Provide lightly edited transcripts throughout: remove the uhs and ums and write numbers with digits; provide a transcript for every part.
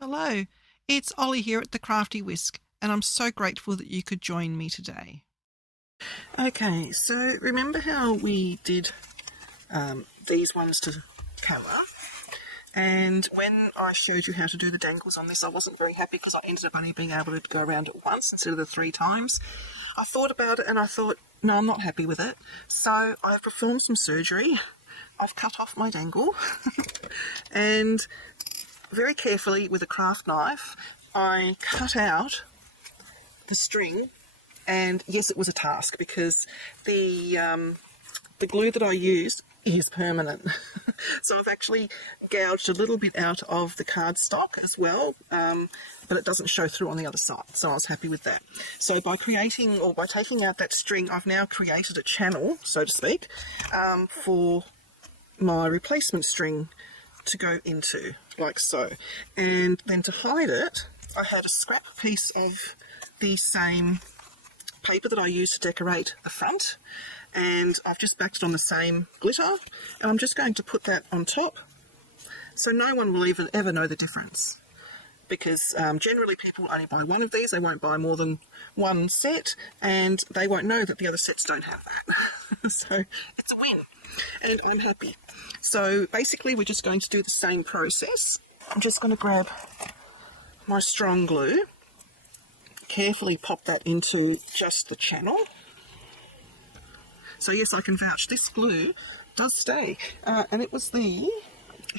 Hello, it's Ollie here at the Crafty Whisk, and I'm so grateful that you could join me today. Okay, so remember how we did these ones to camera? And when I showed you how to do the dangles on this, I wasn't very happy because I ended up only being able to go around it once instead of the 3 times. I thought about it and I thought, no, I'm not happy with it. So I've performed some surgery. I've cut off my dangle and very carefully with a craft knife, I cut out the string, and yes, it was a task because the glue that I used is permanent. So I've actually gouged a little bit out of the cardstock as well, but it doesn't show through on the other side, so I was happy with that. So by taking out that string, I've now created a channel, so to speak, for my replacement string to go into, like so. And then to hide it, I had a scrap piece of the same paper that I used to decorate the front, and I've just backed it on the same glitter, and I'm just going to put that on top so no one will ever know the difference, because generally people only buy one of these. They won't buy more than one set, and they won't know that the other sets don't have that. So it's a win, and I'm happy. So basically we're just going to do the same process. I'm just going to grab my strong glue, carefully pop that into just the channel. So yes, I can vouch this glue does stay, and it was the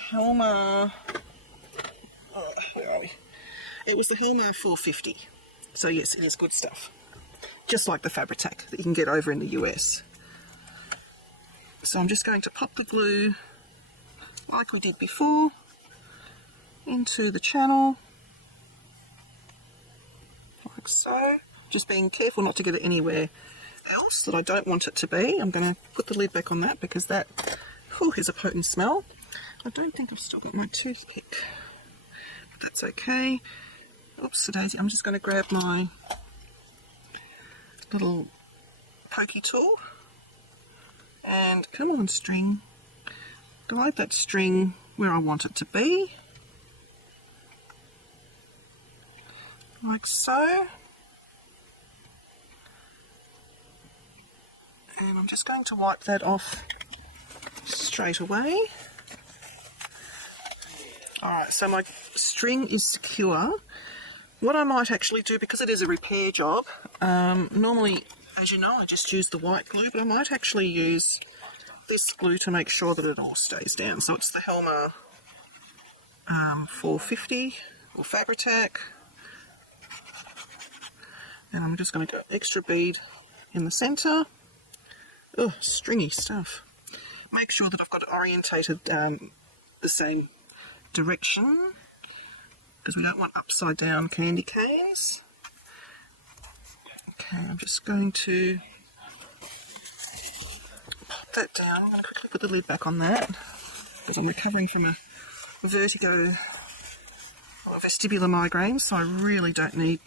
Helma, where are we? It was the Helma 450. So yes, it is good stuff, just like the Fabri-Tac that you can get over in the US. So I'm just going to pop the glue like we did before into the channel, like so. Just being careful not to get it anywhere else that I don't want it to be. I'm going to put the lid back on that because that is a potent smell. I don't think I've still got my toothpick, but that's okay. Oops-a-daisy. I'm just going to grab my little pokey tool and come on, string, guide that string where I want it to be, like so. And I'm just going to wipe that off straight away. Alright, so my string is secure. What I might actually do, because it is a repair job, normally, as you know, I just use the white glue, but I might actually use this glue to make sure that it all stays down. So it's the Helma 450 or Fabri-Tac, and I'm just going to go extra bead in the centre. Oh, stringy stuff. Make sure that I've got it orientated the same direction, because we don't want upside down candy canes. Okay, I'm just going to pop that down. I'm going to quickly put the lid back on that because I'm recovering from a vertigo or vestibular migraine, so I really don't need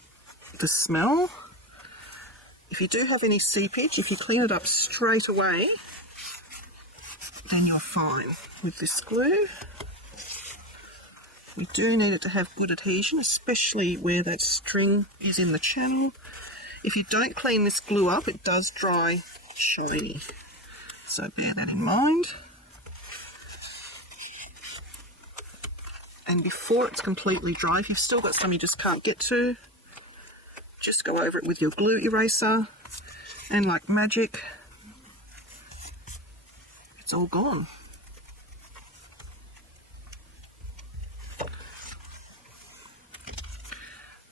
the smell. If you do have any seepage, if you clean it up straight away, then you're fine with this glue. We do need it to have good adhesion, especially where that string is in the channel. If you don't clean this glue up, it does dry shiny, so bear that in mind. And before it's completely dry, if you've still got some you just can't get to, just go over it with your glue eraser, and like magic, it's all gone.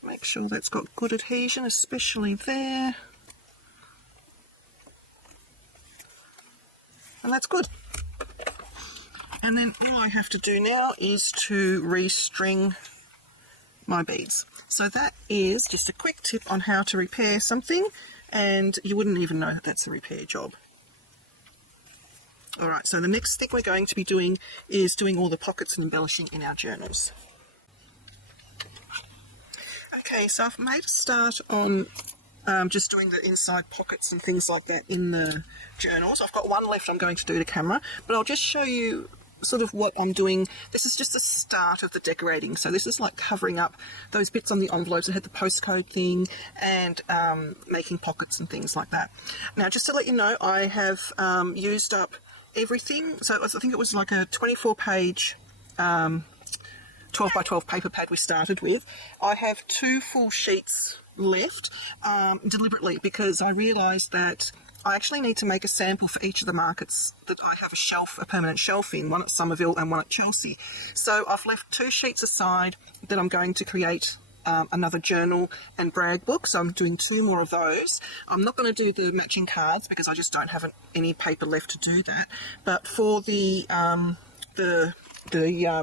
Make sure that's got good adhesion, especially there. And that's good. And then all I have to do now is to restring my beads. So that is just a quick tip on how to repair something, and you wouldn't even know that that's a repair job. Alright, so the next thing we're going to be doing is doing all the pockets and embellishing in our journals. Okay, so I've made a start on just doing the inside pockets and things like that in the journals. I've got one left I'm going to do to camera, but I'll just show you sort of what I'm doing. This is just the start of the decorating. So this is like covering up those bits on the envelopes that had the postcode thing, and making pockets and things like that. Now, just to let you know, I have used up everything. So I think it was like a 24-page 12 by 12 paper pad we started with. I have 2 full sheets left, deliberately, because I realised that I actually need to make a sample for each of the markets that I have a permanent shelf in, one at Somerville and one at Chelsea. So I've left 2 sheets aside that I'm going to create another journal and brag book, so I'm doing 2 more of those. I'm not going to do the matching cards because I just don't have any paper left to do that. But for the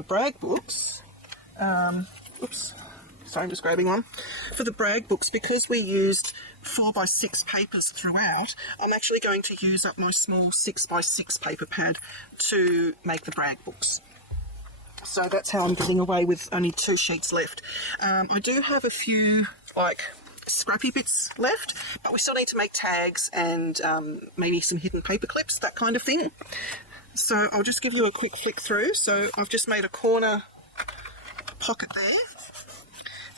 brag books, oops, sorry, I'm just grabbing one. For the brag books, because we used 4 by 6 papers throughout, I'm actually going to use up my small 6 by 6 paper pad to make the brag books. So that's how I'm getting away with only 2 sheets left. I do have a few like scrappy bits left, but we still need to make tags and maybe some hidden paper clips, that kind of thing. So I'll just give you a quick flick through. So I've just made a corner pocket there,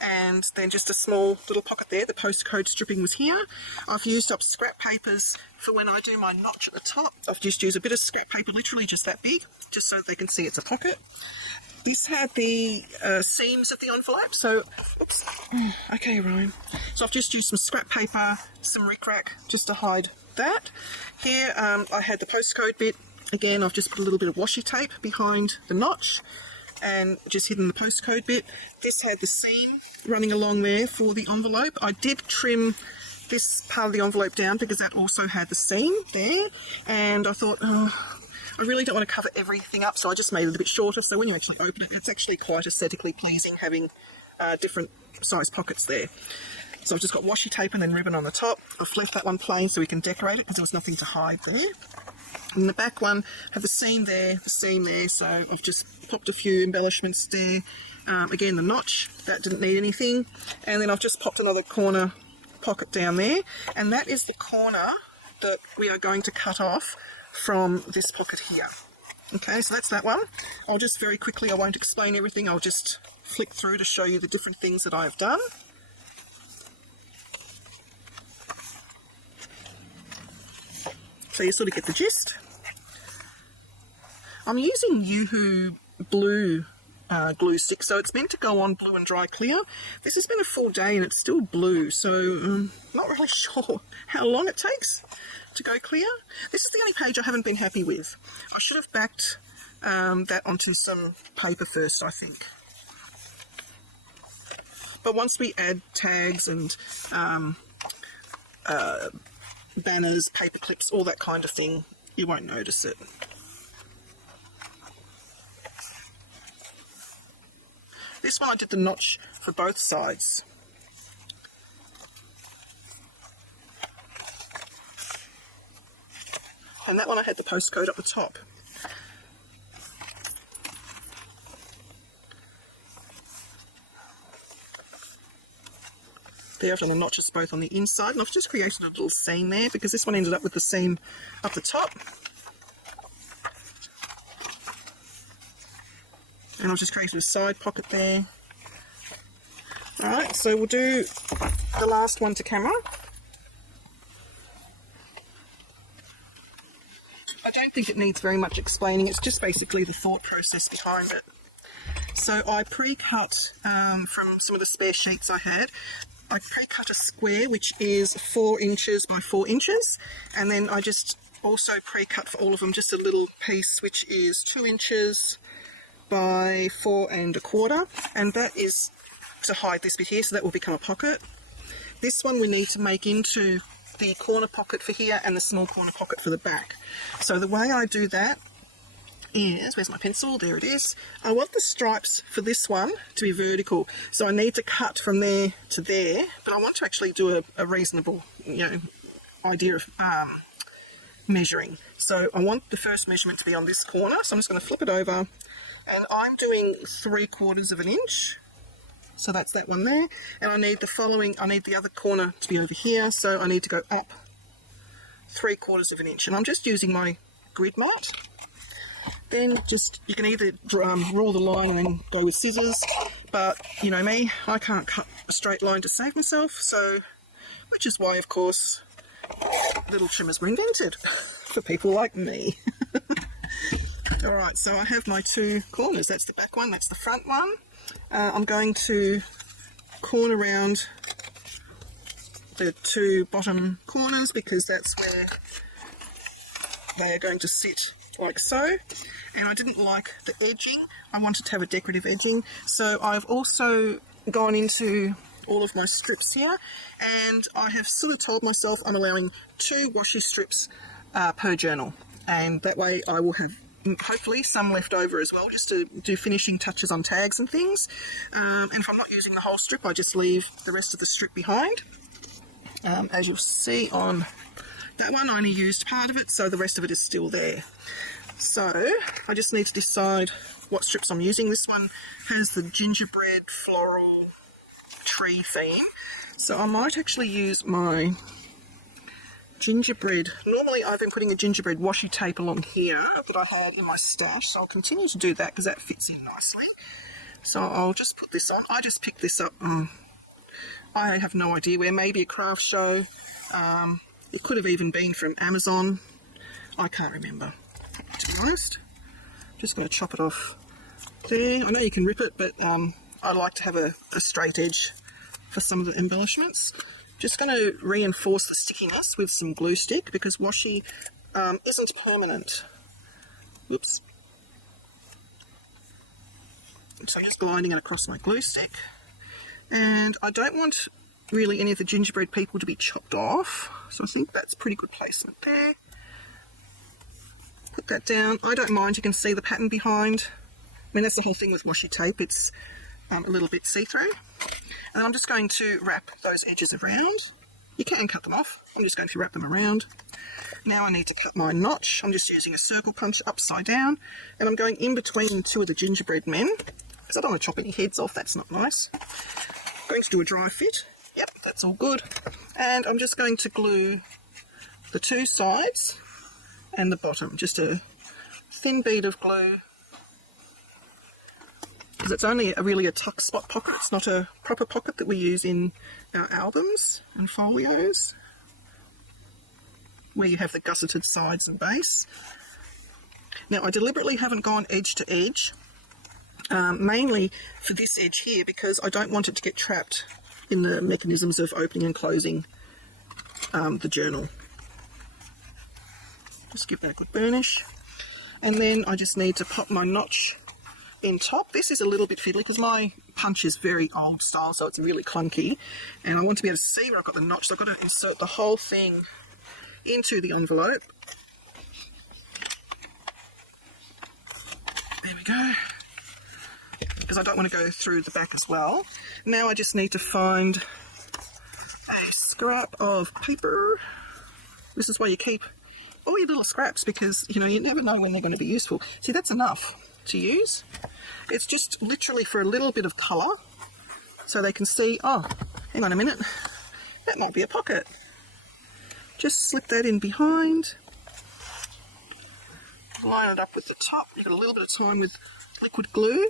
and then just a small little pocket there. The postcode stripping was here. I've used up scrap papers for when I do my notch at the top. I've just used a bit of scrap paper, literally just that big, just so they can see it's a pocket. This had the seams of the envelope, so, oops, okay, Ryan. So I've just used some scrap paper, some rickrack, just to hide that. Here I had the postcode bit. Again, I've just put a little bit of washi tape behind the notch and just hidden the postcode bit. This had the seam running along there for the envelope. I did trim this part of the envelope down because that also had the seam there, and I thought, oh, I really don't want to cover everything up, so I just made it a bit shorter, so when you actually open it, it's actually quite aesthetically pleasing having different size pockets there. So I've just got washi tape and then ribbon on the top. I've left that one plain so we can decorate it because there was nothing to hide there. And the back one had the seam there, the seam there, so I've just popped a few embellishments there. Again, the notch, that didn't need anything. And then I've just popped another corner pocket down there, and that is the corner that we are going to cut off from this pocket here. Okay, so that's that one. I'll just very quickly, I won't explain everything, I'll just flick through to show you the different things that I've done. So you sort of get the gist. I'm using Yoo-Hoo blue glue stick, so it's meant to go on blue and dry clear. This has been a full day and it's still blue, so not really sure how long it takes to go clear. This is the only page I haven't been happy with. I should have backed that onto some paper first, I think. But once we add tags and banners, paper clips, all that kind of thing, you won't notice it. This one I did the notch for both sides. And that one I had the postcode up the top. There I've done the notches both on the inside, and I've just created a little seam there because this one ended up with the seam up the top. And I've just created a side pocket there. Alright, so we'll do the last one to camera. I don't think it needs very much explaining, it's just basically the thought process behind it. So I pre-cut from some of the spare sheets I had. I pre-cut a square which is 4 inches by 4 inches, and then I just also pre-cut for all of them just a little piece which is 2 inches by 4 1/4, and that is to hide this bit here, so that will become a pocket. This one we need to make into the corner pocket for here and the small corner pocket for the back. So the way I do that is, where's my pencil? There it is. I want the stripes for this one to be vertical, so I need to cut from there to there, but I want to actually do a reasonable, idea of measuring. So I want the first measurement to be on this corner, so I'm just going to flip it over, and I'm doing 3/4 of an inch. So that's that one there, and I need the other corner to be over here, so I need to go up 3/4 of an inch, and I'm just using my grid mat. then just, you can either rule the line and then go with scissors, but you know me, I can't cut a straight line to save myself, so, which is why of course little trimmers were invented for people like me. Alright, so I have my two corners. That's the back one, that's the front one. I'm going to corner around the two bottom corners because that's where they are going to sit like so. And I didn't like the edging, I wanted to have a decorative edging, so I've also gone into all of my strips here, and I have sort of told myself I'm allowing 2 washi strips per journal, and that way I will have hopefully some left over as well, just to do finishing touches on tags and things. And if I'm not using the whole strip, I just leave the rest of the strip behind. As you'll see on that one, I only used part of it, so the rest of it is still there. So I just need to decide what strips I'm using. This one has the gingerbread floral tree theme, so I might actually use my gingerbread. Normally I've been putting a gingerbread washi tape along here that I had in my stash, so I'll continue to do that because that fits in nicely. So I'll just put this on. I just picked this up, I have no idea where, maybe a craft show. It could have even been from Amazon. I can't remember, to be honest. Just going to chop it off there. I know you can rip it, but I like to have a straight edge for some of the embellishments. Just going to reinforce the stickiness with some glue stick because washi isn't permanent. Whoops. So I'm just gliding it across my glue stick. And I don't want really any of the gingerbread people to be chopped off, so I think that's pretty good placement there. Put that down. I don't mind, you can see the pattern behind. I mean, that's the whole thing with washi tape, it's a little bit see-through. And I'm just going to wrap those edges around. You can cut them off, I'm just going to wrap them around. Now I need to cut my notch. I'm just using a circle punch upside down, and I'm going in between 2 of the gingerbread men, because I don't want to chop any heads off, that's not nice. I'm going to do a dry fit. Yep, that's all good. And I'm just going to glue the 2 sides and the bottom, just a thin bead of glue, because it's only really a tuck spot pocket, it's not a proper pocket that we use in our albums and folios, where you have the gusseted sides and base. Now I deliberately haven't gone edge to edge, mainly for this edge here, because I don't want it to get trapped in the mechanisms of opening and closing the journal. Just give that a good burnish. And then I just need to pop my notch in top. This is a little bit fiddly because my punch is very old style, so it's really clunky. And I want to be able to see where I've got the notch, so I've got to insert the whole thing into the envelope. There we go. Because I don't want to go through the back as well. Now I just need to find a scrap of paper. This is why you keep all your little scraps, because you know you never know when they're going to be useful. See, that's enough to use. It's just literally for a little bit of colour, so they can see, oh, hang on a minute, that might be a pocket. Just slip that in behind, line it up with the top. You've got a little bit of time with liquid glue.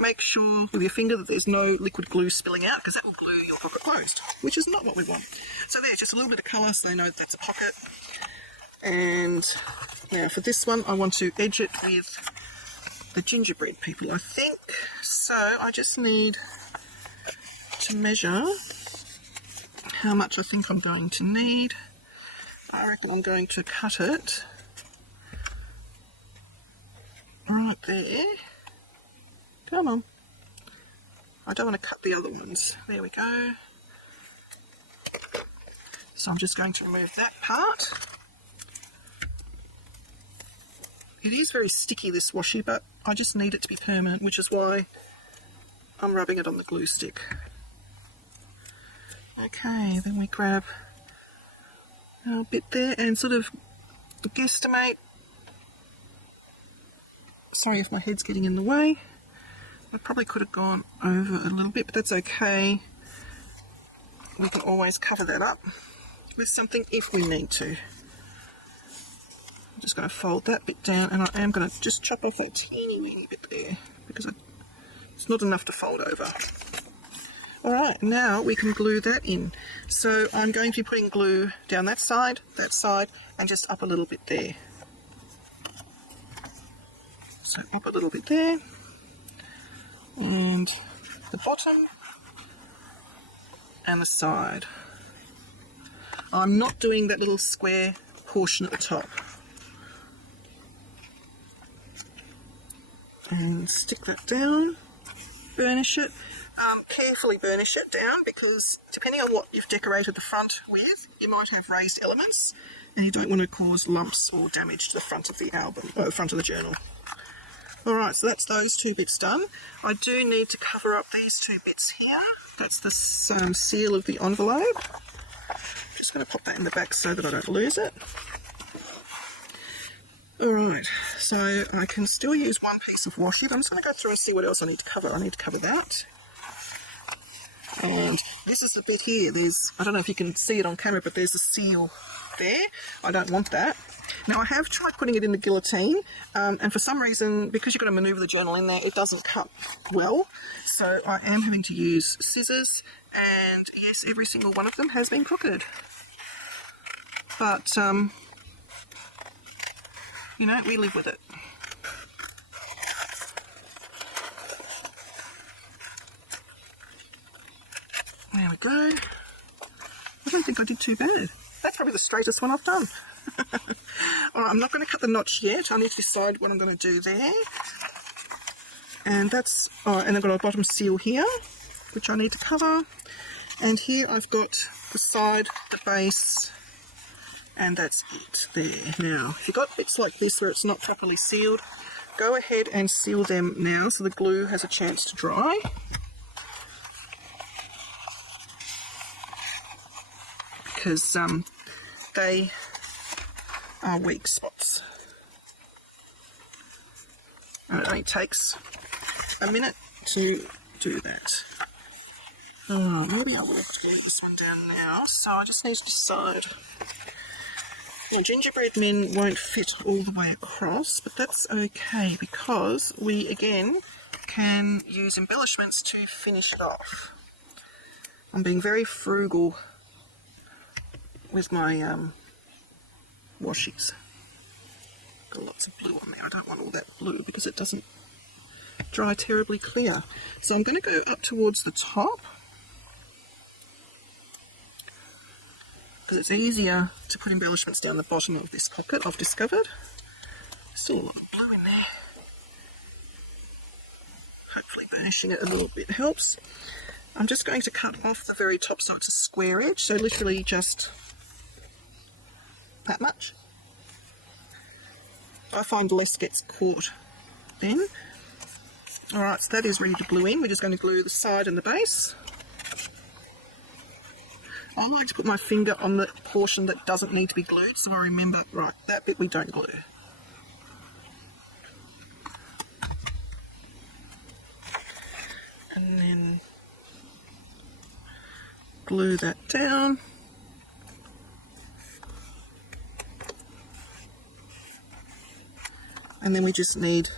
Make sure with your finger that there's no liquid glue spilling out, because that will glue your pocket closed, which is not what we want. So there's just a little bit of colour so they know that's a pocket. And yeah, for this one I want to edge it with the gingerbread people, I think. So I just need to measure how much I think I'm going to need. I reckon I'm going to cut it right there. Come on. I don't want to cut the other ones. There we go. So I'm just going to remove that part. It is very sticky, this washi, but I just need it to be permanent, which is why I'm rubbing it on the glue stick. Okay, then we grab a bit there and sort of guesstimate. Sorry if my head's getting in the way. I probably could have gone over a little bit, but that's okay. We can always cover that up with something if we need to. I'm just going to fold that bit down, and I am going to just chop off that teeny weeny bit there because it's not enough to fold over. Alright, now we can glue that in. So I'm going to be putting glue down that side, and just up a little bit there. So up a little bit there, and the bottom, and the side. I'm not doing that little square portion at the top. And stick that down, burnish it. Carefully burnish it down because depending on what you've decorated the front with, you might have raised elements and you don't want to cause lumps or damage to the front of the album, or the front of the journal. Alright, so that's those two bits done. I do need to cover up these two bits here. That's the seal of the envelope. I'm just going to pop that in the back so that I don't lose it. Alright, so I can still use one piece of washi, but I'm just going to go through and see what else I need to cover. I need to cover that. And this is the bit here. I don't know if you can see it on camera, but there's a seal there. I don't want that. Now I have tried putting it in the guillotine, and for some reason, because you've got to manoeuvre the journal in there, it doesn't cut well. So I am having to use scissors, and yes, every single one of them has been crooked. But, you know, we live with it. There we go. I don't think I did too bad. That's probably the straightest one I've done. Alright, I'm not going to cut the notch yet. I need to decide what I'm going to do there. And that's, and I've got a bottom seal here, which I need to cover. And here I've got the side, the base, and that's it there. Now, if you've got bits like this where it's not properly sealed, go ahead and seal them now so the glue has a chance to dry. Because they are weak spots. And it only takes a minute to do that. Oh, maybe I will have to glue this one down now, so I just need to decide. My gingerbread men won't fit all the way across, but that's okay because we again can use embellishments to finish it off. I'm being very frugal with my washies. Got lots of blue on there. I don't want all that blue because it doesn't dry terribly clear. So I'm going to go up towards the top because it's easier to put embellishments down the bottom of this pocket, I've discovered. Still a lot of blue in there. Hopefully burnishing it a little bit helps. I'm just going to cut off the very top so it's a square edge, so literally just that much. I find less gets caught then. Alright, so that is ready to glue in. We're just going to glue the side and the base. I like to put my finger on the portion that doesn't need to be glued so I remember, right, that bit we don't glue. And then glue that down. And then we just need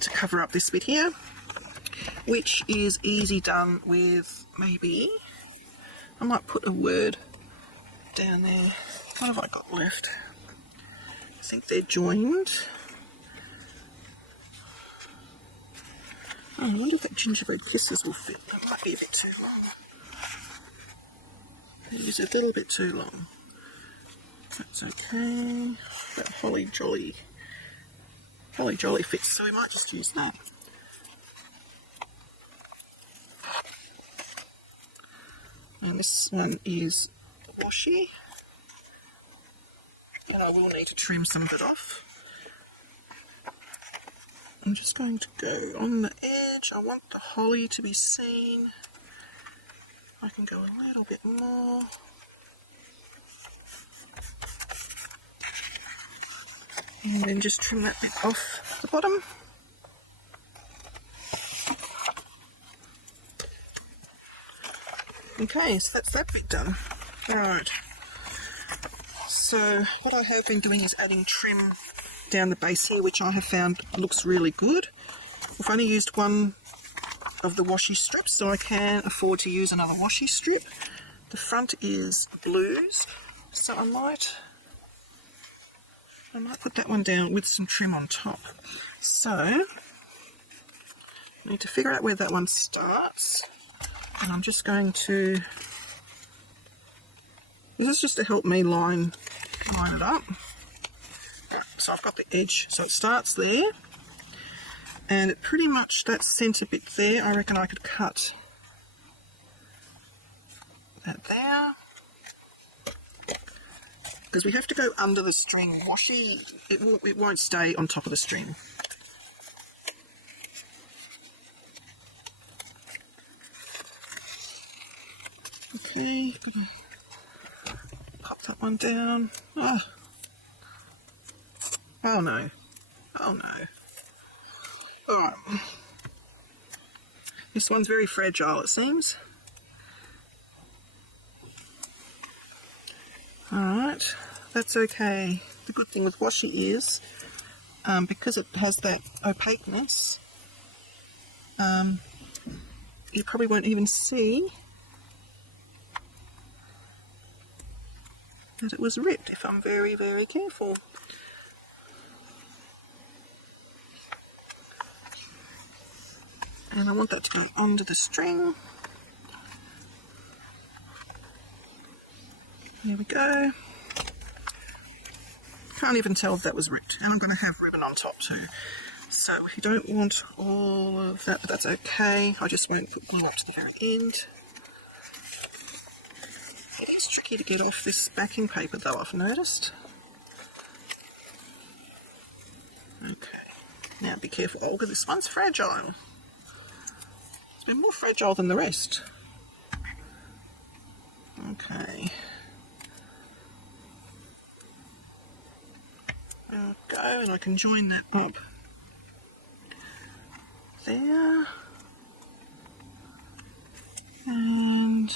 to cover up this bit here, which is easy done with maybe, I might put a word down there. What have I got left? I think they're joined. Oh, I wonder if that gingerbread kisses will fit. That might be a bit too long. It is a little bit too long. That's okay. That holly jolly fits, so we might just use that. And this one is washi, and I will need to trim some of it off. I'm just going to go on the edge. I want the holly to be seen. I can go a little bit more. And then just trim that bit off the bottom. Okay, so that's that bit done. Right. So what I have been doing is adding trim down the base here, which I have found looks really good. I've only used one of the washi strips, so I can afford to use another washi strip. The front is blues, so I might put that one down with some trim on top. So I need to figure out where that one starts, and I'm just going to, this is just to help me line it up. So I've got the edge, so it starts there, and it pretty much, that centre bit there, I reckon I could cut that there, because we have to go under the string. Washi, it won't stay on top of the string. Okay, pop that one down. Oh no. Oh no. Alright. This one's very fragile, it seems. Alright, that's okay. The good thing with washi is, because it has that opaqueness, you probably won't even see that it was ripped if I'm very, very careful. And I want that to go under the string. There we go. Can't even tell if that was ripped. And I'm going to have ribbon on top too. So you don't want all of that, but that's okay. I just won't put glue up to the very end. It's tricky to get off this backing paper though, I've noticed. Okay. Now be careful, Olga, this one's fragile. It's been more fragile than the rest. Okay. There we go, and I can join that up there. And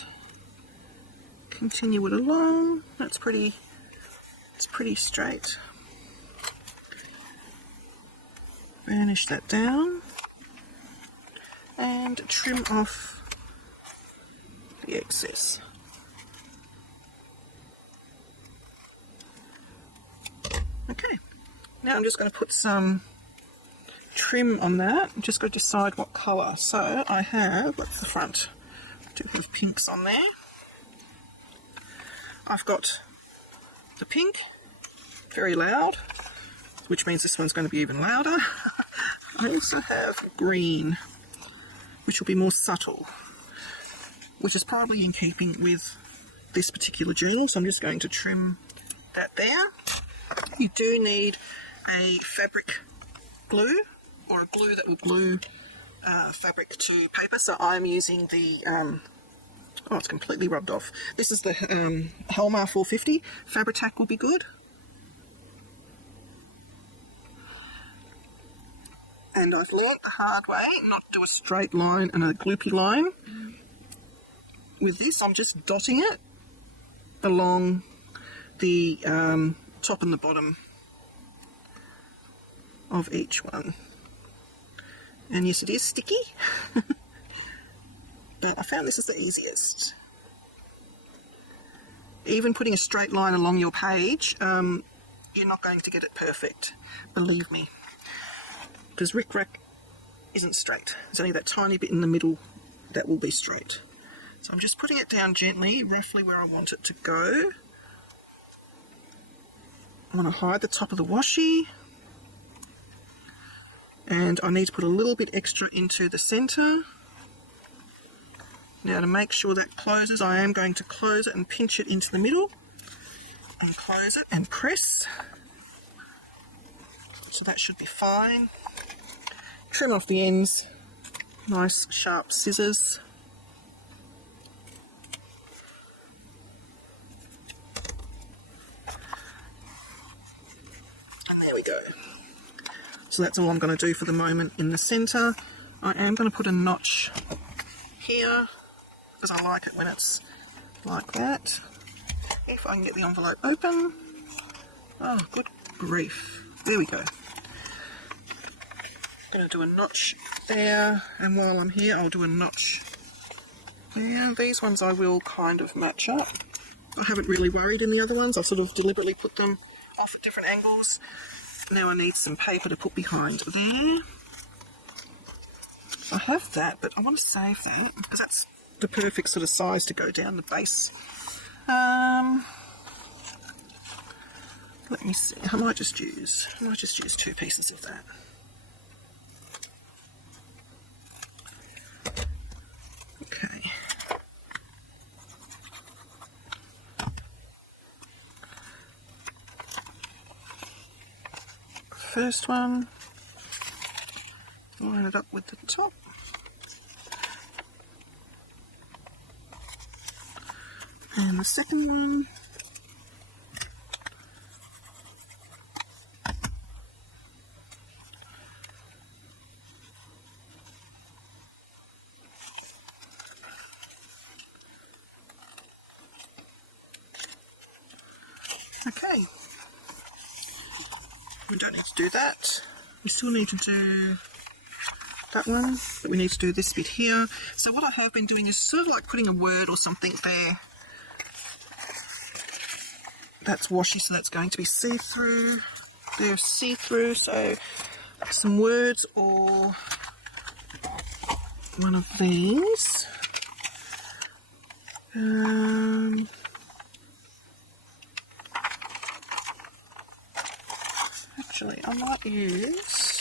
continue it along. It's pretty straight. Burnish that down and trim off the excess. Okay, now I'm just going to put some trim on that. I'm just going to decide what colour. So I have, what's the front? I do have pinks on there. I've got the pink, very loud, which means this one's going to be even louder. I also have green, which will be more subtle, which is probably in keeping with this particular journal, so I'm just going to trim that there. You do need a fabric glue, or a glue that will glue fabric to paper, so I'm using the, oh, it's completely rubbed off. This is the Helmar 450. Fabri-Tac will be good. And I've learnt the hard way not to do a straight line and a gloopy line. With this, I'm just dotting it along the top and the bottom of each one. And yes, it is sticky, but I found this is the easiest. Even putting a straight line along your page, you're not going to get it perfect, believe me, because Ric Rac isn't straight. There's only that tiny bit in the middle that will be straight. So I'm just putting it down gently, roughly where I want it to go. I want to hide the top of the washi, and I need to put a little bit extra into the centre. Now to make sure that closes, I am going to close it and pinch it into the middle, and close it and press. So that should be fine. Trim off the ends, nice sharp scissors. There we go. So that's all I'm going to do for the moment in the centre. I am going to put a notch here because I like it when it's like that. If I can get the envelope open. Oh, good grief. There we go. I'm going to do a notch there, and while I'm here I'll do a notch there. These ones I will kind of match up. I haven't really worried in the other ones. I've sort of deliberately put them off at different angles. Now I need some paper to put behind there. I have that, but I want to save that because that's the perfect sort of size to go down the base. Let me see. I might just use 2 pieces of that. Okay. First one, line it up with the top. And the second one, okay. We don't need to do that. We still need to do that one, but we need to do this bit here. So what I have been doing is sort of like putting a word or something there. That's washi, so that's going to be see-through. They're see-through, so some words or one of these. Actually, I might use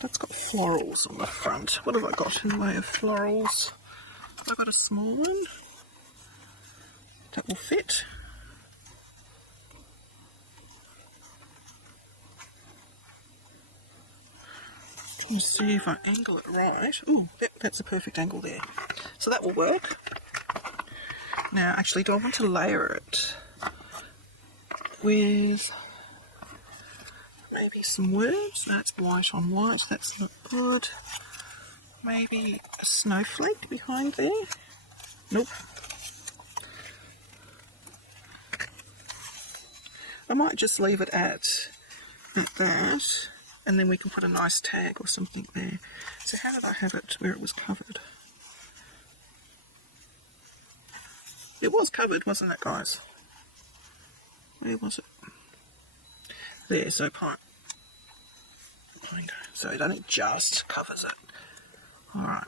that's got florals on the front. What have I got in the way of florals? Have I got a small one? That will fit. Trying to see if I angle it right. Ooh, that's a perfect angle there. So that will work. Now, actually, do I want to layer it with maybe some words? That's white on white. That's not good. Maybe a snowflake behind there? Nope. I might just leave it at that, and then we can put a nice tag or something there. So how did I have it where it was covered? It was covered, wasn't it, guys? Where was it? There, so pine. So it only just covers it. Alright.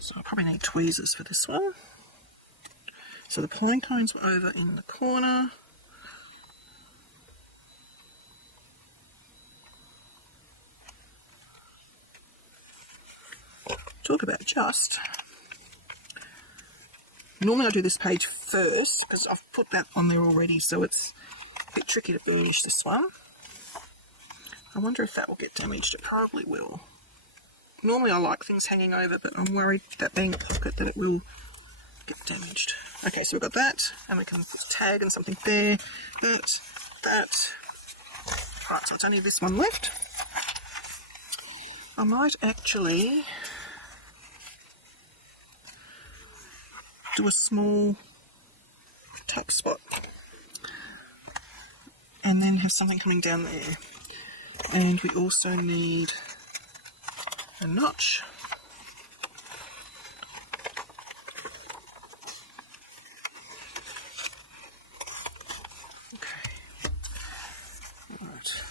So I probably need tweezers for this one. So the pine cones were over in the corner. Talk about just. Normally I do this page first because I've put that on there already, so it's a bit tricky to burnish this one. I wonder if that will get damaged. It probably will. Normally I like things hanging over, but I'm worried that being a pocket that it will get damaged. Okay, so we've got that, and we can put a tag and something there. That. Right, so it's only this one left. I might actually do a small tuck spot and then have something coming down there. And we also need a notch. Okay. Right.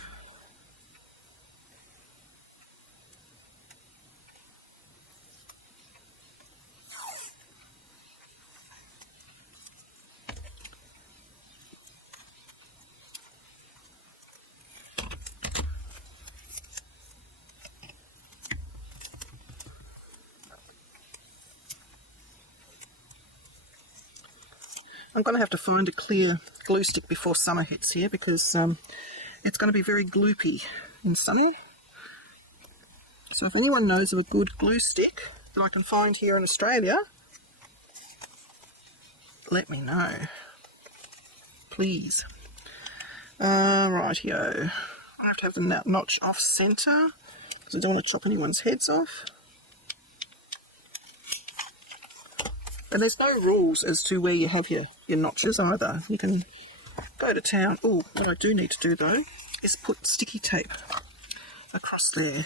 I'm going to have to find a clear glue stick before summer hits here because it's going to be very gloopy in summer. So if anyone knows of a good glue stick that I can find here in Australia, let me know, please. Rightio. I have to have the notch off centre because I don't want to chop anyone's heads off. And there's no rules as to where you have your notches either. You can go to town. Oh, what I do need to do though is put sticky tape across there,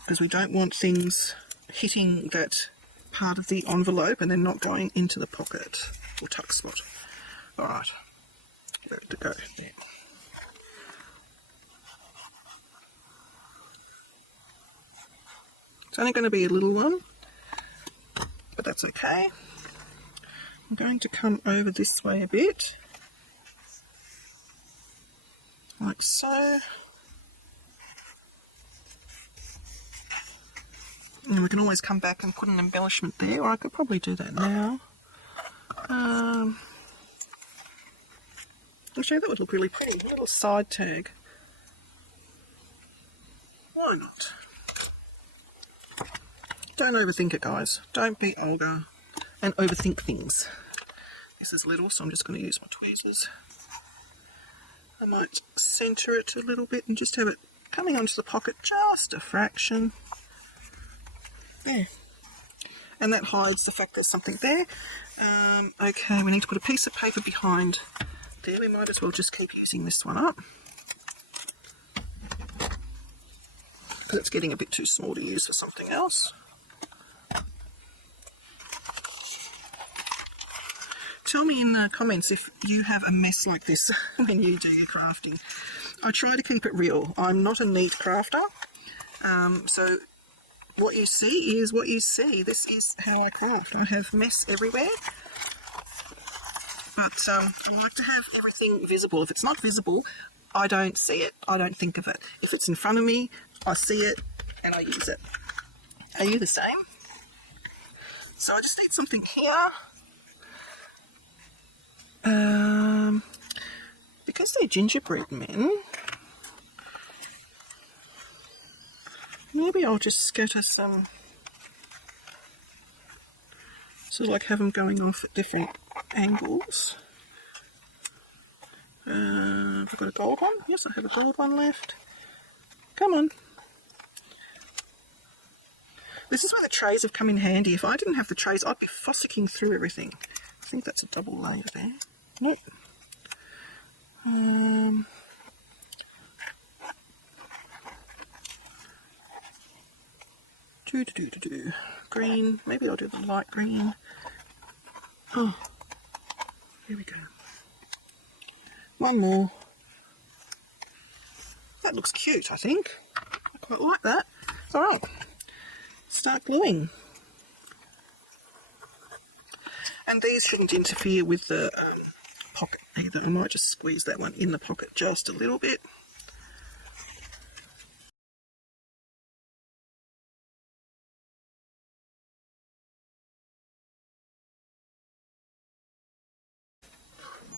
because we don't want things hitting that part of the envelope and then not going into the pocket or tuck spot. Alright, ready to go there. It's only going to be a little one, but that's okay. I'm going to come over this way a bit, like so. And we can always come back and put an embellishment there, or I could probably do that now. Actually, that would look really pretty. A little side tag. Why not? Don't overthink it, guys. Don't be Olga and overthink things. This is little, so I'm just going to use my tweezers. I might centre it a little bit and just have it coming onto the pocket just a fraction. There. And that hides the fact there's something there. Okay, we need to put a piece of paper behind there. We might as well just keep using this one up, because it's getting a bit too small to use for something else. Tell me in the comments if you have a mess like this when you do your crafting. I try to keep it real. I'm not a neat crafter, so what you see is what you see. This is how I craft. I have mess everywhere, but I like to have everything visible. If it's not visible, I don't see it, I don't think of it. If it's in front of me, I see it and I use it. Are you the same? So I just need something here. Because they're gingerbread men, maybe I'll just scatter some, sort of like have them going off at different angles. Have I got a gold one? Yes, I have a gold one left. Come on. This is where the trays have come in handy. If I didn't have the trays, I'd be fossicking through everything. I think that's a double layer there. Nope. Green. Maybe I'll do the light green. Oh, here we go. One more. That looks cute, I think. I quite like that. Alright, start gluing. And these shouldn't interfere with the pocket either. I might just squeeze that one in the pocket just a little bit.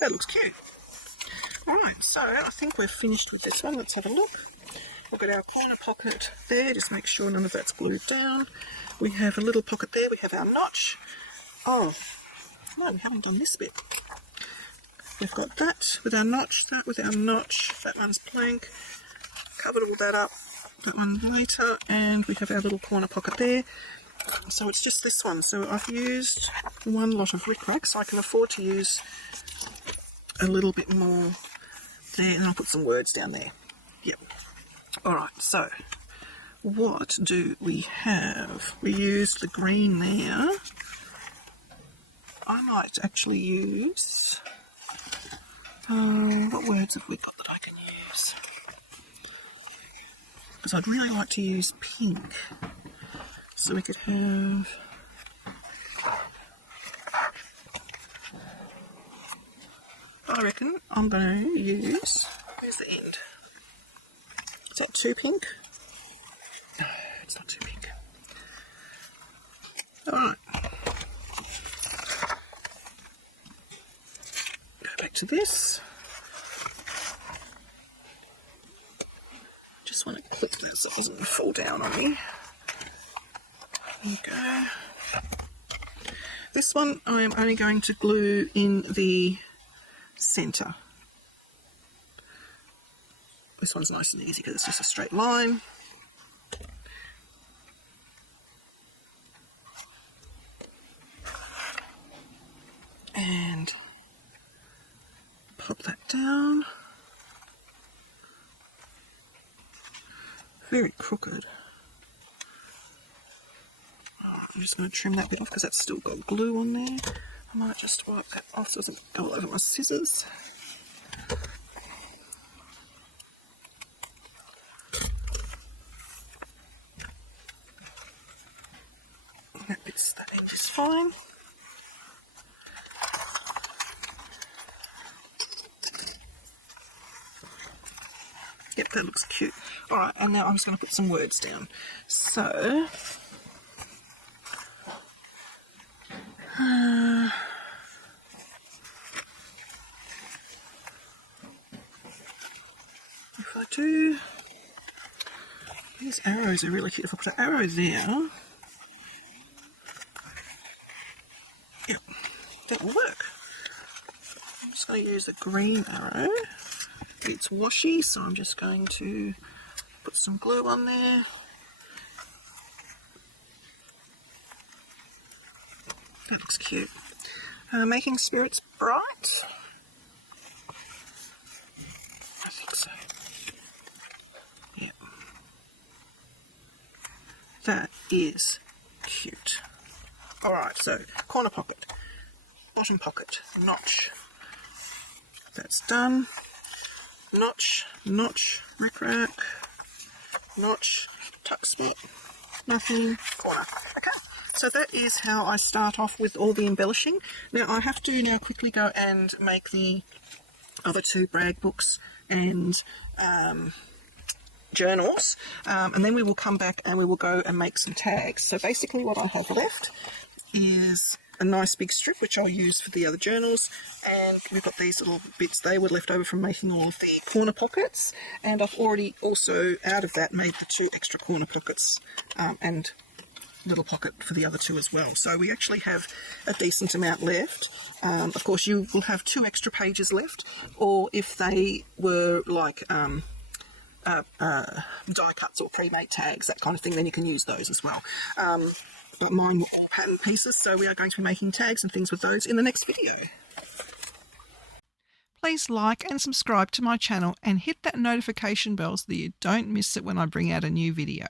That looks cute. Alright, so I think we're finished with this one. Let's have a look. We've got our corner pocket there, just make sure none of that's glued down. We have a little pocket there, we have our notch. Oh, no, we haven't done this bit. We've got that with our notch, that with our notch, that one's blank. Covered all that up, that one later, and we have our little corner pocket there. So it's just this one. So I've used one lot of rickrack, so I can afford to use a little bit more there, and I'll put some words down there. Yep. Alright, so what do we have? We used the green there. I might actually use, what words have we got that I can use? Because I'd really like to use pink. So we could have, I reckon I'm going to use, where's the end? Is that too pink? No, it's not too pink. Alright. Go back to this. Just want to clip that so it doesn't fall down on me. There you go. This one I am only going to glue in the centre. This one's nice and easy because it's just a straight line. and pop that down. Very crooked. Oh, I'm just going to trim that bit off because that's still got glue on there. I might just wipe that off so it doesn't go all over my scissors. That edge is fine. Yep, that looks cute. Alright, and now I'm just going to put some words down. So, if I do, these arrows are really cute. If I put an arrow there, yep, that will work. I'm just going to use the green arrow. It's washy, so I'm just going to put some glue on there. That looks cute. Making spirits bright. I think so. Yeah. That is cute. Alright, so corner pocket, bottom pocket, notch. That's done. Notch, notch, rick-rack, notch, tuck spot, nothing, corner. Okay, so that is how I start off with all the embellishing. Now I have to now quickly go and make the other two brag books and journals, and then we will come back and we will go and make some tags. So basically what I have left is a nice big strip which I'll use for the other journals, and we've got these little bits. They were left over from making all of the corner pockets, and I've already also out of that made the 2 extra corner pockets and little pocket for the other 2 as well. So we actually have a decent amount left. Of course you will have 2 extra pages left, or if they were like die cuts or pre-made tags, that kind of thing, then you can use those as well. But mine were all pattern pieces, so we are going to be making tags and things with those in the next video. Please like and subscribe to my channel and hit that notification bell so that you don't miss it when I bring out a new video.